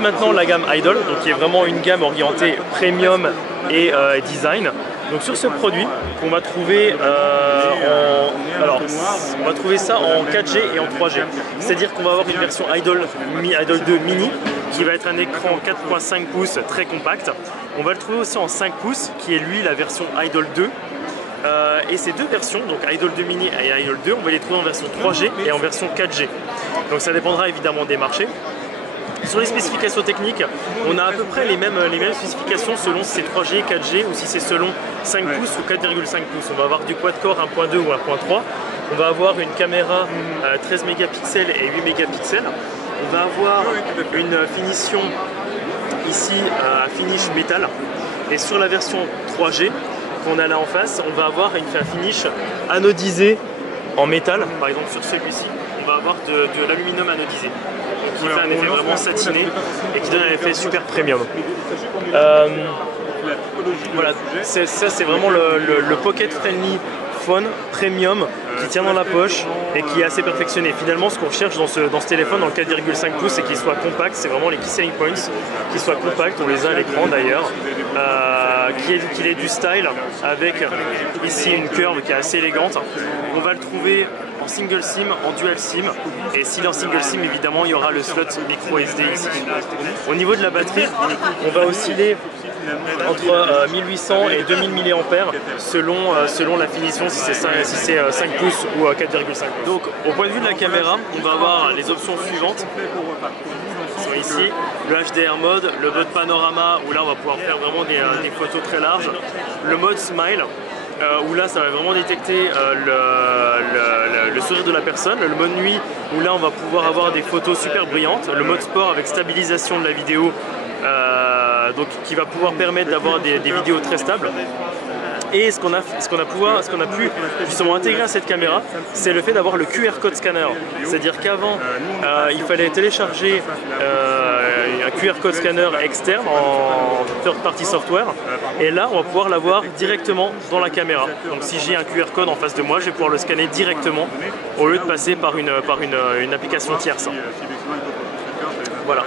maintenant la gamme Idol, donc qui est vraiment une gamme orientée premium et design. Donc sur ce produit, on va trouver on va trouver ça en 4G et en 3G. C'est-à-dire qu'on va avoir une version Idol 2 mini qui va être un écran 4.5 pouces très compact. On va le trouver aussi en 5 pouces qui est lui la version Idol 2. Et ces deux versions, donc Idol 2 mini et Idol 2, on va les trouver en version 3G et en version 4G. Donc ça dépendra évidemment des marchés. Sur les spécifications techniques, on a à peu près les mêmes spécifications selon si c'est 3G, 4G ou si c'est selon 5 pouces ou 4,5 pouces. On va avoir du quad-core 1.2 ou 1.3. On va avoir une caméra 13 mégapixels et 8 mégapixels. On va avoir une finition ici à finish métal. Et sur la version 3G qu'on a là en face, on va avoir un finish anodisé en métal. Par exemple sur celui-ci, on va avoir de l'aluminium anodisé, qui fait un effet vraiment satiné et qui donne un effet super premium. Voilà, ça c'est vraiment le pocket friendly phone premium qui tient dans la poche et qui est assez perfectionné. Finalement, ce qu'on cherche dans ce téléphone, dans le 4,5 pouces, c'est qu'il soit compact. C'est vraiment les key selling points, qu'il soit compact. On les a à l'écran d'ailleurs. Qu'il ait du style avec ici une curve qui est assez élégante. On va le trouver en single SIM, en dual SIM, et s'il est en single SIM, évidemment, il y aura le slot micro SD ici. Au niveau de la batterie, on va osciller entre 1800 et 2000 mAh selon la finition, si c'est 5 pouces ou 4,5 pouces. Donc, au point de vue de la caméra, on va avoir les options suivantes. Sont ici, le HDR mode, le mode panorama où là on va pouvoir faire vraiment des photos très larges, le mode smile où là ça va vraiment détecter le sourire de la personne, le mode nuit où là on va pouvoir avoir des photos super brillantes, le mode sport avec stabilisation de la vidéo donc qui va pouvoir permettre d'avoir des vidéos très stables. Et ce qu'on a pu justement intégrer à cette caméra, c'est le fait d'avoir le QR code scanner. C'est-à-dire qu'avant, il fallait télécharger un QR code scanner externe en third-party software. Et là, on va pouvoir l'avoir directement dans la caméra. Donc si j'ai un QR code en face de moi, je vais pouvoir le scanner directement au lieu de passer par une application tierce. Voilà.